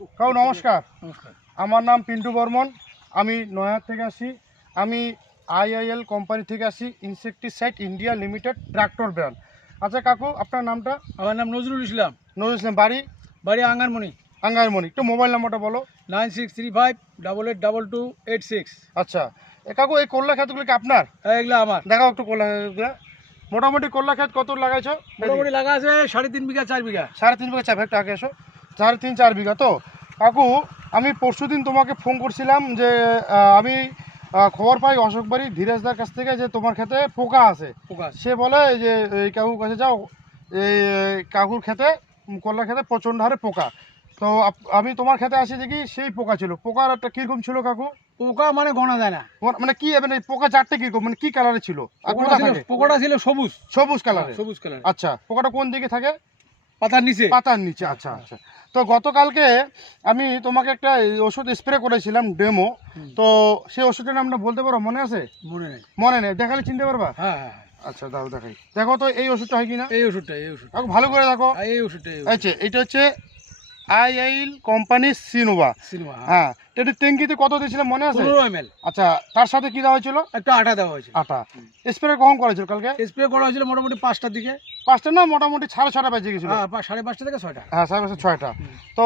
কাকু নমস্কার। নমস্কার। আমার নাম পিন্টু বর্মন। আমি নয়ার থেকে আসি। আমি আইআইএল কোম্পানি থেকে আসি, insecticide India limited tractor brand. আচ্ছা কাকু, আপনার নামটা? আমার নাম নজরুল ইসলাম, নজরুল ইসলাম। বাড়ি? বাড়ি আঙ্গারমণি। আঙ্গারমণি। একটু মোবাইল নাম্বারটা বলো। 9635882286। আচ্ছা কাকু, এই করলা ক্ষেতগুলো কি আপনার? এগুলো আমার। দেখাও একটু করলা ক্ষেতগুলো। মোটামুটি করলা ক্ষেত কত লাগাইছো? মোটামুটি লাগা আছে 3.5 বিঘা 4 বিঘা। 3.5 বিঘা, 4 বিঘা। আগে এসো। 3.5-4 বিঘা। তো কাকু, আমি পরশুদিন তোমাকে ফোন করছিলাম যে আমি খবর পাই অশোকবাড়ি ধীরেশদার কাছ থেকে যে তোমার ক্ষেতে পোকা আছে। পোকা। সে বলে যে এই কাকুর কাছে যাও, এই কাকুর ক্ষেতে করলা ক্ষেতে প্রচণ্ড হারে পোকা। তো আমি তোমার ক্ষেতে আসি দেখি সেই পোকা ছিল। পোকার একটা কীরকম ছিল কাকু? পোকা মানে গোনা যায় না। মানে কি, মানে পোকা চারটে কীরকম, মানে কি কালারে ছিল? আর কোথায় থাকে? পোকাটা ছিল সবুজ। সবুজ কালারে। সবুজ কালার। আচ্ছা, পোকাটা কোন দিকে থাকে? পাতার নিচে। পাতার নিচে। আচ্ছা আচ্ছা। তো গতকালকে আমি তোমাকে একটা ওষুধ স্প্রে করেছিলাম ডেমো। তো সেই ওষুধের নামটা বলতে পারো? মনে আছে? মনে নেই। মনে নেই, দেখালে চিনতে পারবা? হ্যাঁ হ্যাঁ। আচ্ছা দাও দেখাই। দেখো তো এই ওষুধটা হয় কিনা। এই ওষুধটা ভালো করে দেখো। এই ওষুধটা। আচ্ছা, এটা হচ্ছে আইআইএল কোম্পানির সিনোভা। সিনেমা। হ্যাঁ, এটা ট্যাঙ্কিতে কত দিয়েছিলাম মনে আছে? 15 ml। আচ্ছা, তার সাথে কি দেওয়া হয়েছিল? একটা আটা দেওয়া হয়েছে। আটা। স্প্রে কখন করেছিল কালকে? স্প্রে করা হয়েছিল মোটামুটি 5টার দিকে। 5টা না, মোটামুটি 6:30 বাজে গেছিল। হ্যাঁ, 5:30 থেকে 6টা। হ্যাঁ, 6:30। তো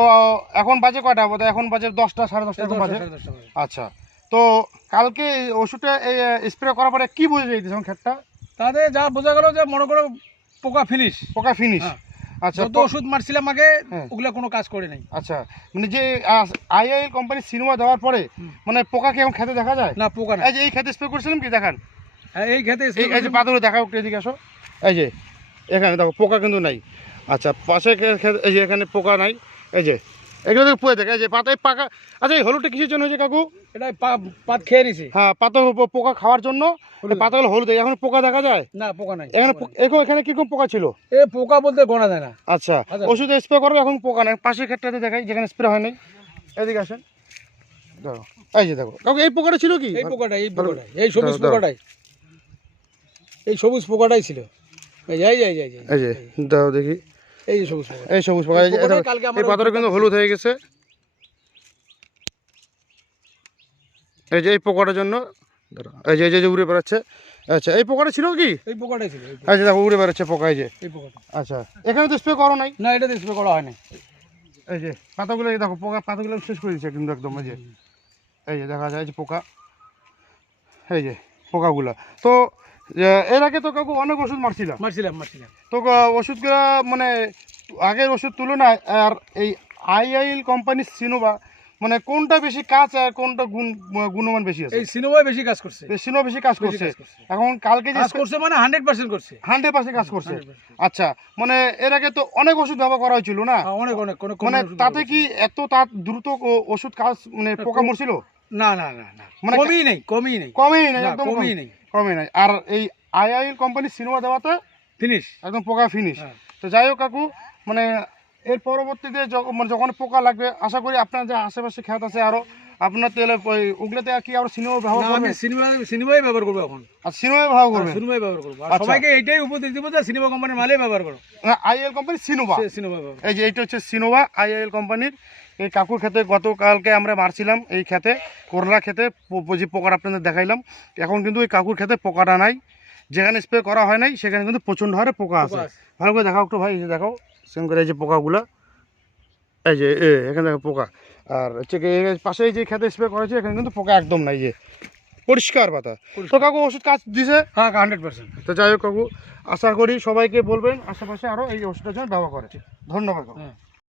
এখন বাজে কয়টা? বোধহয় এখন বাজে 10টা, 10:30 এরকম বাজে। 10:30 বাজে। আচ্ছা, তো কালকে এই ওষুধটা স্প্রে করার পরে কি বুঝে যাইতেছে ক্ষেতটা? তাতে যা বোঝা গেল যে মনে করো পোকা ফিনিশ। পোকা ফিনিশ। হ্যাঁ। আচ্ছা, যত ওষুধ মারছিলাম আগে হ্যাঁ। ওগুলা কোনো কাজ করে নাই। আচ্ছা, মানে যে আইআইএল কোম্পানির সিনেমা দেওয়ার পরে মানে পোকা কি এখন খেতে দেখা যায়? না, পোকা না। এই যে এই খেতে স্প্রে করেছিলাম কি দেখান। এই খেতে এই যে পাতাগুলো দেখাও একটু, এদিকে আসো। এই যে এখানে দেখো পোকা কিন্তু নাই। আচ্ছা, পাশে এই যে এখানে পোকা নাই। এই যে এগুলো থেকে পুয়ে দেখে, এই যে পাতায় পাকা। আচ্ছা, এই হলুদটা কিসের জন্য হয়েছে কাকু? এটা পাত খেয়ে নিছে। হ্যাঁ, পাতা পোকা খাওয়ার জন্য এই পাতাগুলো হলুদ। এখন পোকা দেখা যায় না, পোকা নাই। এখানে। এখানে কিরকম পোকা ছিল? এ পোকা বলতে গোনা যায় না। আচ্ছা, ওষুধ স্প্রে করবে, এখন পোকা নাই। পাশের ক্ষেত্রে দেখাই যেখানে স্প্রে হয় নাই। এদিকে আসেন, দেখো। এই যে দেখো কাকু, এই পোকাটা ছিল কি? এই সবুজ পোকাটাই। এই সবুজ পোকাটাই ছিল। এই যে দাও দেখি। এই সবুজ পোকা। এই সবুজ পোকা। এই পাতাটা কিন্তু হলুদ হয়ে গেছে। এই যে এই পোকাটার জন্য এই যে উড়ে বেড়াচ্ছে। আচ্ছা, এই পোকাটা ছিল কি? এই পোকাটাই ছিল। আচ্ছা দেখো, উড়ে বেড়াচ্ছে পোকা। এই যে এই পোকাটা। আচ্ছা, এখানে তো স্প্রে করো নাই? না, এটা স্প্রে করা হয় নাই। এই যে পাতাগুলো, এই দেখো পোকা পাতাগুলো শেষ করে দিচ্ছে কিন্তু একদম। এই যে দেখা যায় যে পোকা, এই যে পোকাগুলা। তো এর আগে তো কাকু অনেক ওষুধ মারছিলাম। তো ওষুধগুলো মানে আগের ওষুধ তুলনায় আর এই আইআইএল কোম্পানির সিনোভা মানে কোনটা বেশি কাজ আর কোনটা গুণমান বেশি আছে? এই সিনোভাই বেশি কাজ করছে। সিনোভা বেশি কাজ করছে। এখন কালকে যে কাজ করছে মানে 100% করছে। 100% কাজ করছে। আচ্ছা, মানে এর আগে তো অনেক ওষুধ ব্যবহার করা হয়েছিল না? অনেক মানে তাতে কি এত দ্রুত ওষুধ কাজ মানে পোকা মরছিল? না, মানে কমই নেই। একদম কমই নেই। আর এই আইআইএল কোম্পানির সিনেমা দেওয়াতে ফিনিশ, একদম পোকা ফিনিশ। তো যাই হোক কাকু, মানে এর পরবর্তীতে যখন পোকা লাগবে, আশা করি আপনার যে আশেপাশে ক্ষেত আছে আরো, আপনার তেলে ওগুলোতে কি আরো সিনেমা ব্যবহার করবে? সিনেমাই ব্যবহার করবো এখন। আর সিনেমা ব্যবহার করবে? সিনেমাই ব্যবহার করবো। আর সবাইকে এইটাই উপদেশ দিব যে সিনেমা কোম্পানির মালই ব্যবহার করো। আইএল কোম্পানির সিনোভা। ব্যবহার। এই যে এইটা হচ্ছে সিনোভা আইএল কোম্পানির। এই কাকুর ক্ষেতে গতকালকে আমরা মারছিলাম, এই ক্ষেতে করলা ক্ষেতে যে পোকাটা আপনাদের দেখাইলাম। এখন কিন্তু ওই কাকুর ক্ষেতে পোকাটা নাই। যেখানে স্প্রে করা হয় নাই সেখানে কিন্তু প্রচণ্ড হারে পোকা আছে। ভালো করে দেখাও একটু ভাই, এই যে দেখাও সেম করে। এই যে পোকাগুলো, এই যে এখানে দেখো পোকা। আর হচ্ছে পাশে এই যে ক্ষেতে স্প্রে করেছে এখানে কিন্তু পোকা একদম নাই। যে পরিষ্কার পাতা। তো কাকু ওষুধ কাজ দিছে? হ্যাঁ, 100%। তো যাই হোক কাকু, আশা করি সবাইকে বলবেন আশেপাশে আরও এই ওষুধের জন্য ব্যবহার করে। ধন্যবাদ কাকু।